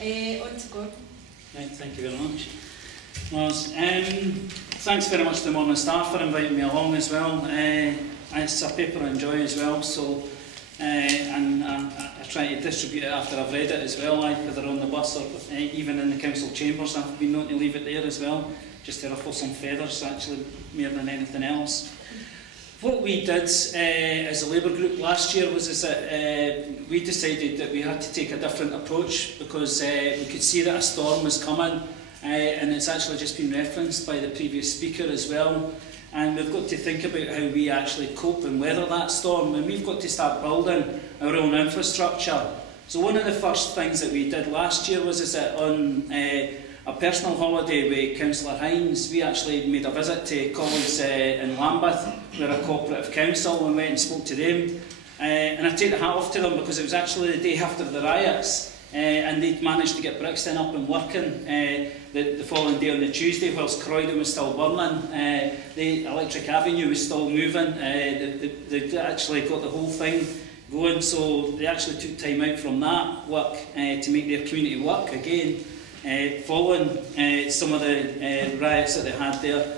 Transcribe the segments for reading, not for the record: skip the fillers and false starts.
On to Gordon. Right, thank you very much. Thanks very much to the morning staff for inviting me along as well. It's a paper I enjoy as well, so and I try to distribute it after I've read it as well, whether on the bus or even in the council chambers. I've been known to leave it there as well, just to ruffle some feathers actually, more than anything else. What we did as a Labour group last year was that we decided that we had to take a different approach because we could see that a storm was coming, and it's actually just been referenced by the previous speaker as well. And we've got to think about how we actually cope and weather that storm, and we've got to start building our own infrastructure. So one of the first things that we did last year was that on a personal holiday with Councillor Hines, we actually made a visit to colleagues in Lambeth, we're a cooperative council, and went and spoke to them. And I take the hat off to them because it was actually the day after the riots, and they'd managed to get Brixton up and working the following day on the Tuesday, whilst Croydon was still burning. The Electric Avenue was still moving. They actually got the whole thing going, so they actually took time out from that work to make their community work again. Following some of the riots that they had there,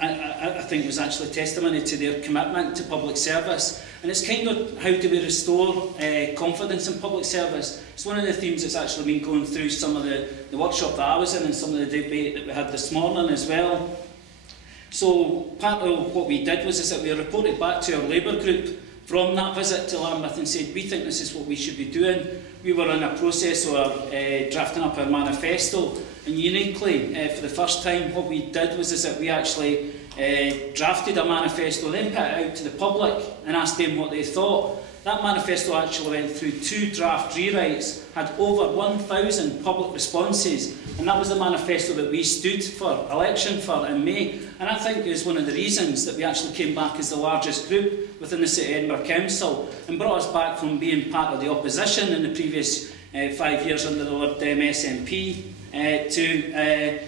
I think was actually testimony to their commitment to public service. And it's kind of how do we restore confidence in public service. It's one of the themes that's actually been going through some of the workshop that I was in and some of the debate that we had this morning as well. So part of what we did was that we reported back to our Labour group from that visit to Lambeth and said, we think this is what we should be doing. We were in a process of drafting up our manifesto, and uniquely, for the first time, what we did was that we actually drafted a manifesto, then put it out to the public and asked them what they thought. That manifesto actually went through 2 draft rewrites, had over 1,000 public responses, and that was the manifesto that we stood for election for in May. And I think is one of the reasons that we actually came back as the largest group within the City of Edinburgh Council and brought us back from being part of the opposition in the previous 5 years under the Lib Dem SNP to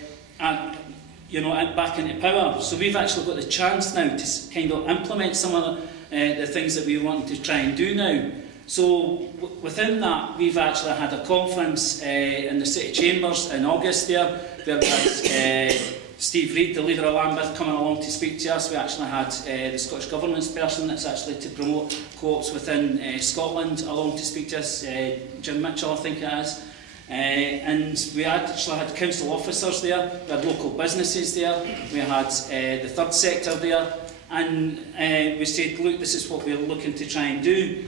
back into power. So we've actually got the chance now to kind of implement some of the things that we want to try and do now. So within that, we've actually had a conference in the City Chambers in August there. We had Steve Reid, the leader of Lambeth, coming along to speak to us. We actually had the Scottish Government's person that's actually to promote co-ops within Scotland along to speak to us, Jim Mitchell I think it is. And we actually had council officers there, we had local businesses there, we had the third sector there, and we said, look, this is what we're looking to try and do.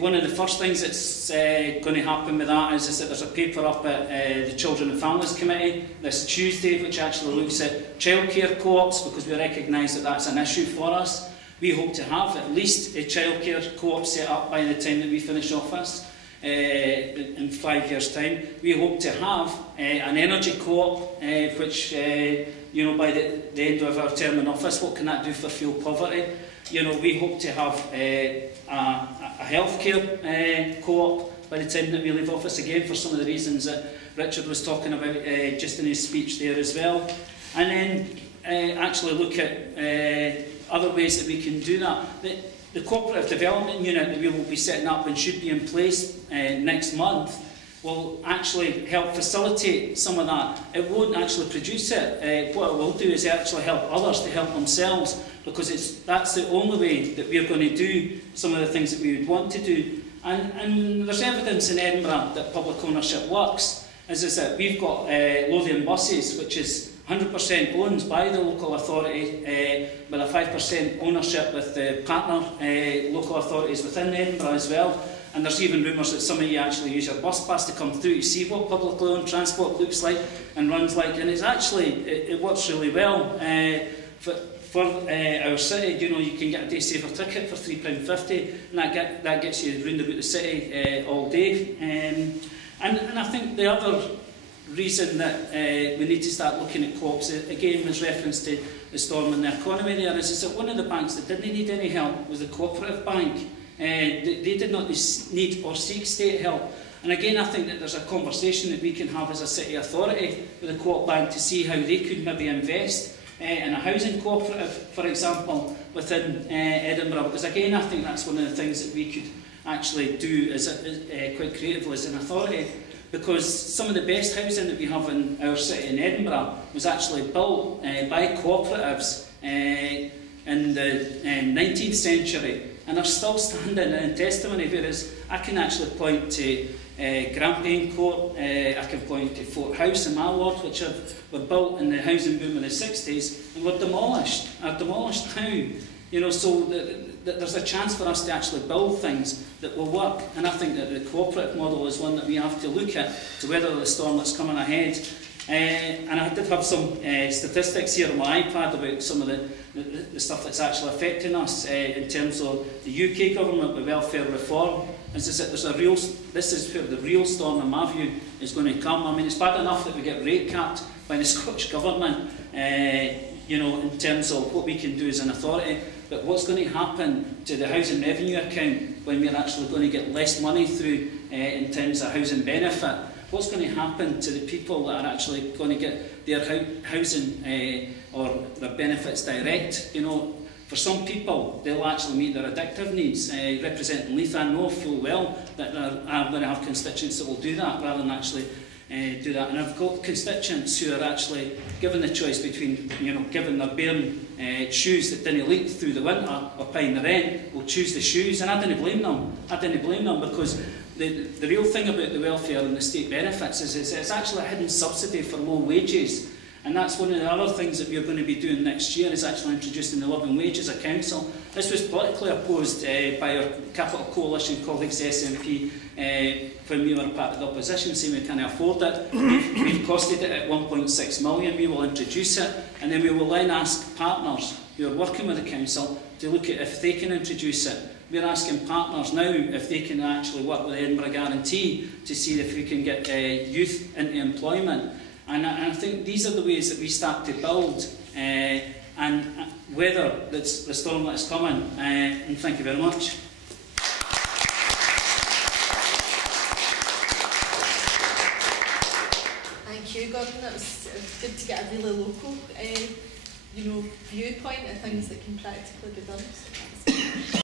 One of the first things that's going to happen with that is that there's a paper up at the Children and Families Committee this Tuesday, which actually looks at childcare co-ops, because we recognise that that's an issue for us. We hope to have at least a childcare co-op set up by the time that we finish office. In 5 years' time, we hope to have an energy co-op, which by the end of our term in office, what can that do for fuel poverty? We hope to have a healthcare co-op by the time that we leave office, again for some of the reasons that Richard was talking about just in his speech there as well. And then actually look at other ways that we can do that. The cooperative development unit that we will be setting up and should be in place next month will actually help facilitate some of that. It won't actually produce it. What it will do is actually help others to help themselves, because that's the only way that we're going to do some of the things that we would want to do. And there's evidence in Edinburgh that public ownership works. Is that we've got Lothian Buses, which is 100% owned by the local authority, with a 5% ownership with the partner local authorities within Edinburgh as well. And there's even rumours that some of you actually use your bus pass to come through to see what publicly owned transport looks like and runs like. And it's actually, it works really well. For our city, you can get a day saver ticket for £3.50, and that gets you round about the city all day. And I think the other reason that we need to start looking at co-ops, again with reference to the storm in the economy there, is that one of the banks that didn't need any help was the cooperative bank. They did not need or seek state help. And again, I think that there's a conversation that we can have as a city authority with the co-op bank to see how they could maybe invest in a housing cooperative, for example, within Edinburgh. Because again, I think that's one of the things that we could actually do as quite creatively as an authority, because some of the best housing that we have in our city in Edinburgh was actually built by cooperatives in the 19th century, and are still standing in testimony, whereas I can actually point to Grampian Court, I can point to Fort House in my ward, which were built in the housing boom of the 60s and were demolished, are demolished now. You know, so there's a chance for us to actually build things that will work, and I think that the cooperative model is one that we have to look at to weather the storm that's coming ahead. And I did have some statistics here on my iPad about some of the stuff that's actually affecting us in terms of the UK government with welfare reform. As I said, this is where the real storm, in my view, is going to come. I mean, it's bad enough that we get rate capped by the Scottish Government, you know, in terms of what we can do as an authority, but what's going to happen to the housing revenue account when we're actually going to get less money through in terms of housing benefit? What's going to happen to the people that are actually going to get their housing or their benefits direct? You know, for some people, they'll actually meet their addictive needs. Representing Leith, I know full well that I'm going to have constituents that will do that rather than actually do that. And I've got constituents who are actually given the choice between, you know, giving their bairn shoes that didn't leak through the winter or paying the rent, will choose the shoes, and I didn't blame them. I didn't blame them, because the real thing about the welfare and the state benefits is it's actually a hidden subsidy for low wages. And that's one of the other things that we're going to be doing next year, is actually introducing the living wage as a council. This was politically opposed by our Capital Coalition colleagues, the SNP, when we were part of the opposition, saying we can't afford it. We've costed it at 1.6 million, we will introduce it, and then we will then ask partners who are working with the council to look at if they can introduce it. We're asking partners now if they can actually work with the Edinburgh Guarantee to see if we can get youth into employment. And I think these are the ways that we start to build and weather the storm that's coming. And thank you very much. Thank you, Gordon. It was good to get a really local, you know, viewpoint of things that can practically be done. So